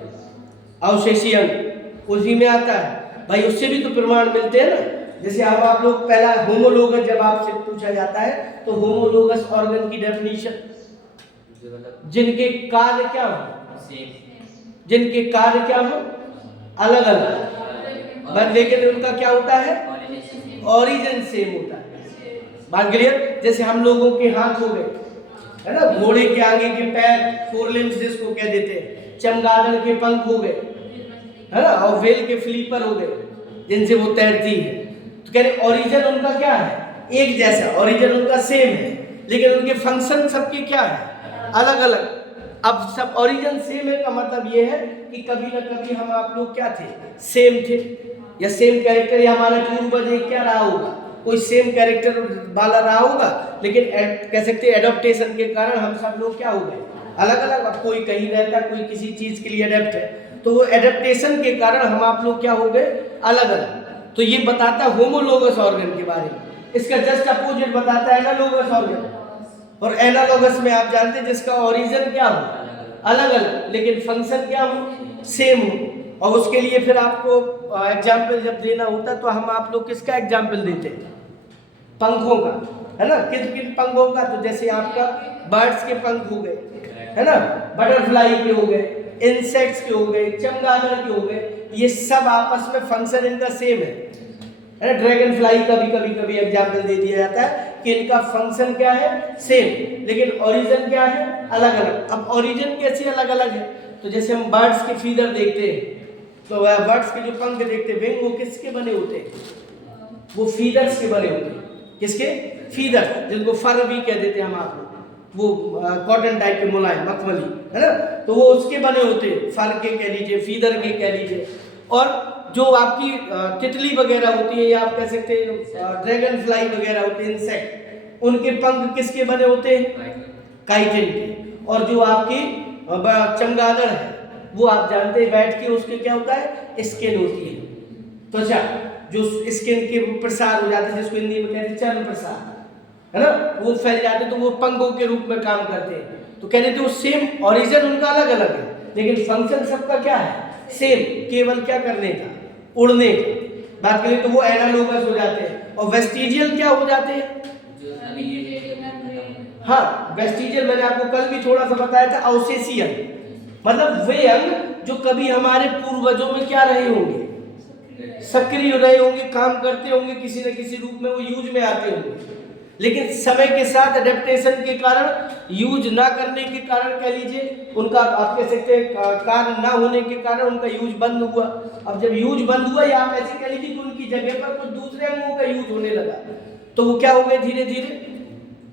अवशेषी अंग उसी में आता है भाई, उससे भी तो प्रमाण मिलते हैं ना। जैसे अब आप लोग पहला होमोलोगस जब आपसे पूछा जाता है, तो होमोलोगस ऑर्गन की डेफिनेशन, जिनके कार्य क्या हो, जिनके कार्य क्या हो, अलग अलग, लेकिन उनका क्या होता है, ओरिजिन सेम होता है। बात क्लियर। जैसे हम लोगों के हाथ हो गए, है ना, घोड़े के आगे के पैर, 4 लिम्स जिसको कह देते हैं, चमगादड़ के पंख हो गए, है ना, और व्हेल के फ्लीपर हो गए, जिनसे वो तैरती है। तो कह रहे ओरिजिन उनका क्या है, एक जैसा, ओरिजिन उनका सेम है, लेकिन उनके फंक्शन सबके क्या है, अलग अलग। अब सब ओरिजिन सेम है का मतलब ये है कि कभी ना कभी हम आप लोग क्या थे, सेम थे, या सेम कैरेक्टर, या हमारा पूर्वज एक क्या रहा होगा, कोई सेम कैरेक्टर वाला रहा होगा, लेकिन कह सकते हैं एडॉप्टेशन के कारण हम सब लोग क्या हो गए, अलग अलग। अब कोई कहीं रहता, कोई किसी चीज के लिए अडेप्ट है, तो वो एडेप्टेशन के कारण हम आप लोग क्या हो गए, अलग अलग। तो ये बताता है होमोलोगस ऑर्गन के बारे में। इसका जस्ट अपोजिट बताता है एनालोगस ऑर्गन, और एनालोगस में आप जानते हैं जिसका ओरिजिन क्या हो, अलग अलग, लेकिन फंक्शन क्या हो, सेम हो। और उसके लिए फिर आपको एग्जाम्पल जब देना होता है, तो हम आप लोग किसका एग्जाम्पल देते हैं, पंखों का, है ना। किन किन पंखों का, तो जैसे आपका बर्ड्स के पंख हो गए, है ना, बटरफ्लाई के हो गए, इंसेक्ट्स के हो गए, चमगादड़ के हो गए, ये सब आपस में फंक्शन इनका सेम है ना। ड्रैगन फ्लाई का भी कभी कभी एग्जाम्पल दे दिया जाता है कि इनका फंक्शन क्या है, सेम, लेकिन ओरिजिन क्या है, अलग अलग। अब ओरिजिन कैसे अलग अलग है, तो जैसे हम बर्ड्स के फीदर देखते हैं, तो बर्ड्स के जो पंख देखते हैं, विंग, वो किसके बने होते हैं, वो फीदर्स के बने होते हैं। किसके, फीदर, जिनको फर भी कह देते हैं हम आप लोग, वो कॉटन टाइप के मुलायम मखमली, है ना, तो वो उसके बने होते हैं, फर के कह लीजिए, फीदर के कह लीजिए। और जो आपकी तितली वगैरह होती है, या आप कह सकते हैं ड्रैगन फ्लाई वगैरह होते हैं, इंसेक्ट, उनके पंख किसके बने होते हैं, काइटिन के। और जो आपकी चमगादड़ है, वो आप जानते हैं बैठ के उसके क्या होता है, स्किन होती है, त्वचा, जो स्किन के प्रसार हो जाते हैं, जिसको हिंदी में कहते हैं चर्म प्रसार, है ना, वो फैल जाते हैं, तो वो पंखों के रूप में काम करते हैं। तो कह रहे थे वो सेम, ओरिजिन उनका अलग अलग है, लेकिन फंक्शन सबका क्या है, सेम, केवल क्या करने का, उड़ने का। बात करें तो वो एनालोगस हो जाते हैं। और वेस्टिजियल क्या हो जाते हैं, हाँ, वेस्टिजियल मैंने आपको कल भी थोड़ा सा बताया था, अवशेषी अंग, मतलब वे अंग जो कभी हमारे पूर्वजों में क्या रहे होंगे, सक्रिय रहे होंगे, काम करते होंगे, किसी न किसी रूप में वो यूज में आते होंगे। लेकिन समय के साथ एडेप्टेशन के कारण, यूज ना करने के कारण कह लीजिए, उनका आप कह सकते हैं कार्य ना होने के कारण उनका यूज बंद हुआ। अब जब यूज बंद हुआ, या आप ऐसे कह लीजिए कि उनकी जगह पर कुछ दूसरे अंगों का यूज होने लगा, तो वो क्या हो गए, धीरे धीरे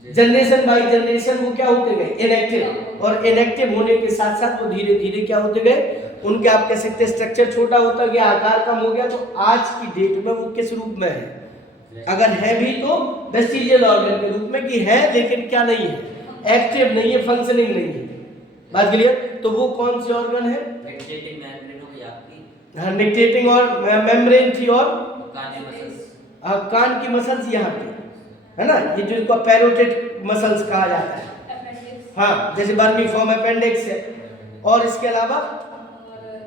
जनरेशन बाई जनरेशन वो क्या होते गए, इनएक्टिव। और इनएक्टिव होने के साथ साथ वो धीरे धीरे क्या होते गए, उनके आप कह सकते हैं स्ट्रक्चर छोटा होता गया, आकार कम हो गया। तो आज की डेट में वो किस रूप में है, अगर है भी तो वेस्टिजियल ऑर्गन के रूप में, कि है लेकिन क्या नहीं है, एक्टिव नहीं है, फंक्शनिंग नहीं है। बात क्लियर? तो वो कौन से ऑर्गन है, निक्टेटिंग मेम्ब्रेन हो गई आपकी, हाँ निक्टेटिंग और मेम्ब्रेन थी, और कान की मसल्स, कान की मसल्स यहाँ पे है ना, ये जो इसको पैरोटिड मसल्स कहा जाता है, हाँ जैसे बर्मीफॉर्म अपेंडिक्स है। और इसके अलावा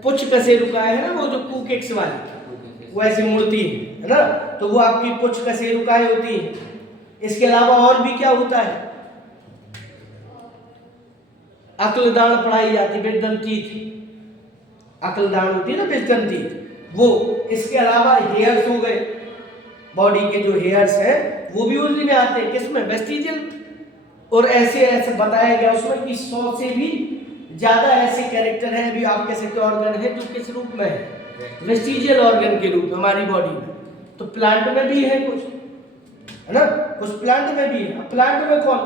पुच्छ कसे रुकाए है ना, वो जो कूकेक्स वाली वो ऐसी मुड़ती है ना, तो वो आपकी पुच्छ कसे रुकाए होती है। इसके अलावा और भी क्या होता है, अक्लदान पढ़ाई जाती, विजडम टीथ, अक्लदान होती है ना, विजडम टीथ वो। इसके अलावा हेयर्स हो गए, बॉडी के जो हेयर्स हैं वो भी उसी में आते हैं, किसमें, वेस्टिजियल। और ऐसे ऐसे बताया गया उसमें कि 100 से भी ज्यादा ऐसे कैरेक्टर हैं, अभी आप कह सकते ऑर्गन है जो किस रूप में है, वेस्टिजियल ऑर्गन के रूप में हमारी बॉडी में। तो प्लांट में भी है कुछ, है ना, कुछ प्लांट में भी है। प्लांट में कौन,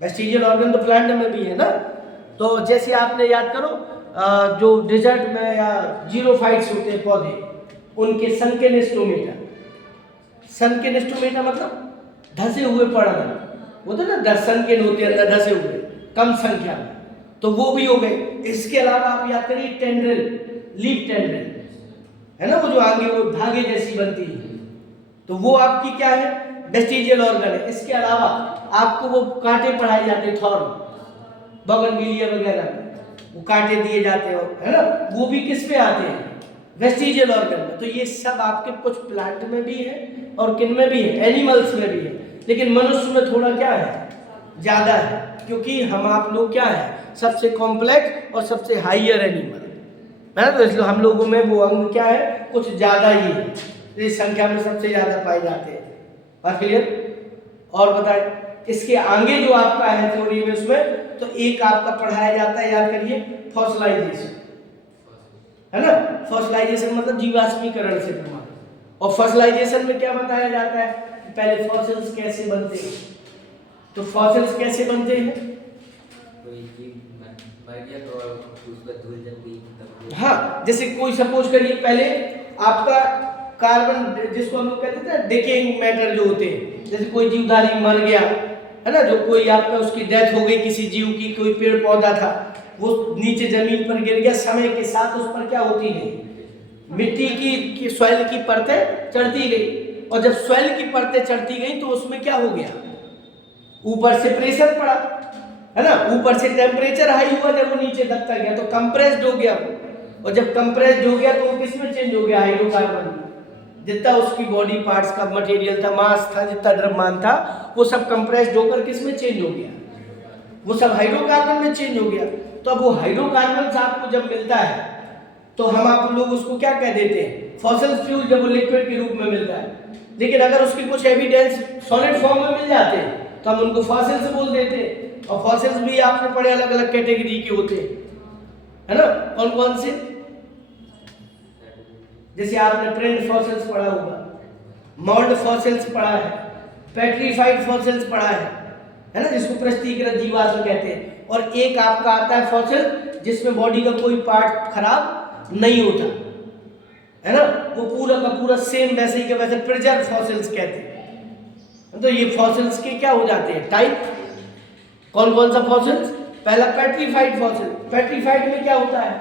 वेस्टिजियल ऑर्गन तो प्लांट में भी है ना। तो जैसे आपने याद करो, जो डिजर्ट में या जीरोफाइट्स होते हैं पौधे, उनके सनकेन स्टोमेटा, सनकेन स्टोमेटा मतलब धसे हुए पड़ना होते ना, सनकेन होते हैं अंदर धसे हुए कम संख्या में, तो वो भी हो गए। इसके अलावा आप याद करिए टेंड्रिल, लीफ टेंड्रिल है ना, वो जो आगे वो धागे जैसी बनती है, तो वो आपकी क्या है, वेस्टिजियल ऑर्गन है। इसके अलावा आपको वो कांटे पढ़ाए जाते हैं, थॉर्न, बोगनविलिया वगैरह में वो कांटे दिए जाते हैं, है ना, वो भी किस में आते हैं, वेस्टिजियल ऑर्गन में। तो ये सब आपके कुछ प्लांट में भी है और किन में भी है, एनिमल्स में भी है। लेकिन मनुष्य में थोड़ा क्या है, ज्यादा है, क्योंकि हम आप लोग क्या है, सबसे कॉम्प्लेक्स और सबसे हाइयर एनिमल है ना, तो इसलिए हम लोगों में वो अंग क्या है, कुछ ज्यादा ही है, इस संख्या में सबसे ज्यादा पाए जाते हैं। बात क्लियर? और बताएं, इसके आगे जो आपका है थ्योरी में, उसमें तो एक आपका पढ़ाया जाता है, याद करिए, फॉसिलाइजेशन, है ना। फॉसिलाइजेशन मतलब जीवाश्मीकरण से प्रमाण। और फॉसिलाइजेशन में क्या बताया जाता है, पहले फॉसिल्स कैसे बनते हैं। तो फॉसिल्स कैसे बनते हैं, हाँ जैसे कोई सपोज करिए, पहले आपका कार्बन, जिसको हम लोग कहते थे डिकेइंग मैटर जो होते हैं, जैसे कोई जीवधारी मर गया है ना, जो कोई आपका उसकी डेथ हो गई किसी जीव की, कोई पेड़ पौधा था वो नीचे जमीन पर गिर गया, समय के साथ उस पर क्या होती गई, मिट्टी की सॉइल की परतें चढ़ती गई। और जब सॉइल की परतें चढ़ती गई तो उसमें क्या हो गया, ऊपर से प्रेशर पड़ा, है ना, ऊपर से टेम्परेचर हाई हुआ, जब वो नीचे दबता गया तो कंप्रेस्ड हो गया। और जब कंप्रेस्ड हो गया तो वो किस में चेंज हो गया, हाइड्रोकार्बन। जितना उसकी बॉडी पार्ट्स का मटेरियल था, मास था, जितना द्रव्यमान था, वो सब कंप्रेस्ड होकर किस में चेंज हो गया, वो सब हाइड्रोकार्बन में चेंज हो गया। तो अब वो हाइड्रोकार्बन आपको जब मिलता है तो हम आप लोग उसको क्या कह देते हैं, फॉसिल फ्यूल, जब वो लिक्विड के रूप में मिलता है। लेकिन अगर उसके कुछ एविडेंस सॉलिड फॉर्म में मिल जाते हैं तो हम उनको फॉसिल्स बोल देते हैं। और फॉसिल्स भी आपने पढ़े अलग अलग कैटेगरी के होते हैं, है ना, कौन कौन से, जैसे आपने प्रिंट फॉसिल्स पढ़ा होगा, मोल्ड फॉसिल्स पढ़ा है, पेट्रीफाइड फॉसिल्स पढ़ा है ना, जिसको प्रस्तीकृत जीवाश्म कहते हैं। और एक आपका आता है फॉसिल जिसमें बॉडी का कोई पार्ट खराब नहीं होता, है ना, वो पूरा का पूरा सेम वैसे ही के वैसे प्रिजर्व फॉसिल्स कहते हैं। तो ये फॉसिल्स के क्या हो जाते हैं, टाइप। कौन कौन सा फॉसिल्स, पहला पेट्रीफाइड फॉसिल। पेट्रीफाइड में क्या होता है,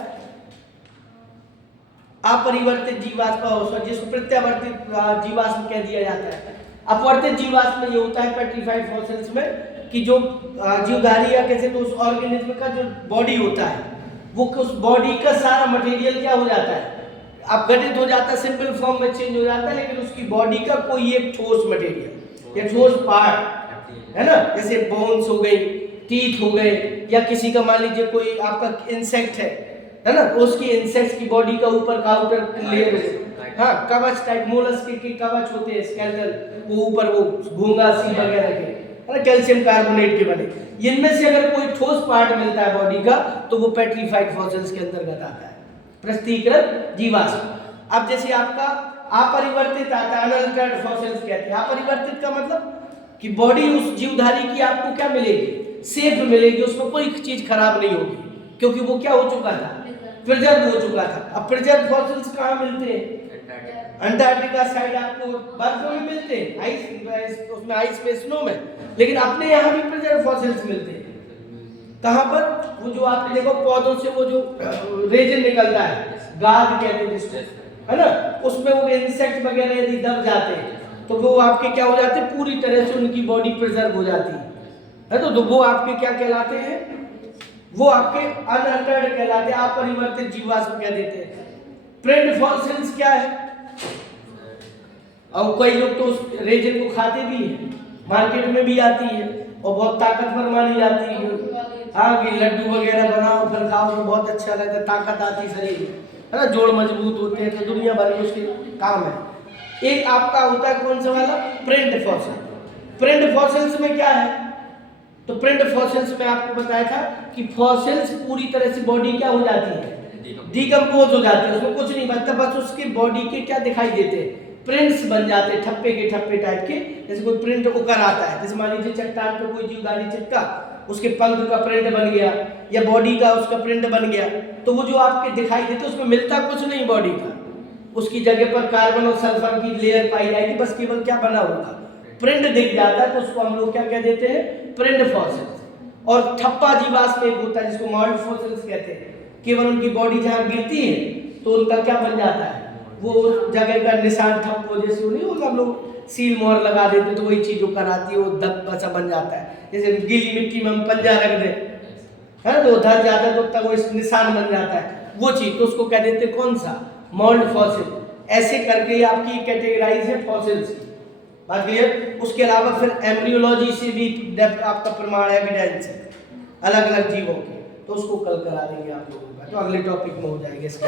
अपरिवर्तित जीवाश्म, जिसको प्रत्यावर्तित जीवाश्म कह दिया जाता है। अपवर्तित जीवाश्म में ये होता है पेट्रीफाइड फॉसिल्स में, कि जो जीवधारी या कैसे तो उस ऑर्गेनिज्म का जो बॉडी होता है, वो उस बॉडी का सारा मटेरियल क्या हो जाता है, अपघटित हो जाता है, सिंपल फॉर्म में चेंज हो जाता है, लेकिन उसकी बॉडी का कोई एक ठोस मटेरियल या ठोस पार्ट, है ना, जैसे बोन्स हो गई, टीथ हो गए, या किसी का मान लीजिए कोई आपका इंसेक्ट है ना, तो उसकी इंसेक्ट्स की बॉडी का ऊपर का आउटर लेयर हाँ कवच टाइप, मोलस्क के कवच होते हैं स्केलेटल, वो ऊपर वो घोंगा सी वगैरह के, है ना, कैल्शियम कार्बोनेट के बने। इनमें से अगर कोई ठोस पार्ट मिलता है बॉडी का तो वो पेट्रीफाइड फॉसिल्स के अंतर्गत आता है, प्रस्तीकृत जीवाश्म। अब जैसे आपका अपरिवर्तित आता है, अनअल्टर्ड फॉसिल्स कहते हैं। अपरिवर्तित का मतलब कि बॉडी उस जीवधारी की आपको क्या मिलेगी, सेफ मिलेगी, उसमें कोई चीज खराब नहीं होगी, क्योंकि वो क्या हो चुका था, प्रिजर्व हो चुका था। अब प्रिजर्व फॉसिल्स कहाँ मिलते हैं, अंटार्कटिका साइड आपको बर्फ में मिलते हैं, आइस उसमें, आइस में, स्नो में, लेकिन अपने यहाँ भी प्रिजर्व फॉसिल्स मिलते हैं। कहाँ पर, वो जो आपने देखो पौधों से वो जो रेजिन निकलता है, गाद कहते हैं जिसको, है ना, उसमें वो इंसेक्ट वगैरह यदि दब जाते हैं तो वो आपके क्या हो जाते हैं, पूरी तरह से उनकी बॉडी प्रिजर्व हो जाती है तो वो आपके क्या कहलाते हैं, वो आपके अनअल्टर्ड कहलाते हैं, अपरिवर्तित जीवाश्म कह देते हैं। प्रिंट फॉसिल्स क्या है, और कई लोग तो उस रेजिन को खाते भी हैं, मार्केट में भी आती है और बहुत ताकतवर मानी जाती है। हाँ कि लड्डू वगैरह बनाओ फिर खाओ तो बहुत अच्छा लगता है, ताकत आती शरीर में, है ना, जोड़ मजबूत होते हैं, तो दुनिया भर में उसके काम है। एक आपका होता है कौन सा वाला, प्रिंट फॉसिल। प्रिंट फॉसिल्स में क्या है, तो प्रिंट फॉसिल्स में आपको बताया था कि फॉसिल्स पूरी तरह से बॉडी क्या हो जाती है, डिकम्पोज हो जाती है, उसमें कुछ नहीं बचता, बस उसके बॉडी के क्या दिखाई देते हैं, प्रिंट्स बन जाते हैं, ठप्पे के ठप्पे टाइप के। जैसे कोई प्रिंट उकर आता है, जैसे मान लीजिए चट्टान पे कोई जीवधारी चिपका, उसके पंख का प्रिंट बन गया या बॉडी का उसका प्रिंट बन गया, तो वो जो आपके दिखाई देते उसमें मिलता कुछ नहीं बॉडी का, उसकी जगह पर कार्बन और सल्फर की लेयर पाई जाएगी, बस केवल क्या बना होगा, प्रिंट दिख जाता है, तो उसको हम लोग क्या कह देते हैं, प्रिंट फॉसिल्स। और ठप्पा जीवाश्म एक होता है जिसको मॉल्ड फॉसिल्स कहते हैं, केवल उनकी बॉडी जहाँ गिरती है तो उनका क्या बन जाता है, वो जगह का निशान ठप हो, जैसे नहीं होगा हम लोग सील मोहर लगा देते तो वही चीज होकर आती है, वो दब बसा बन जाता है। जैसे गीली मिट्टी में हम पंजा रख दे, है तो धर जाता है तो तब वो निशान बन जाता है, वो चीज, तो उसको कह देते कौन सा, मोल्ड फॉसिल। ऐसे करके आपकी कैटेगराइज है फॉसिल्स की, बात क्लियर। उसके अलावा फिर एम्ब्रियोलॉजी से भी आपका प्रमाण एविडेंस है अलग अलग जीवों के, तो उसको कल करा देंगे आप लोगों का, तो अगले टॉपिक में हो जाएगा इसका।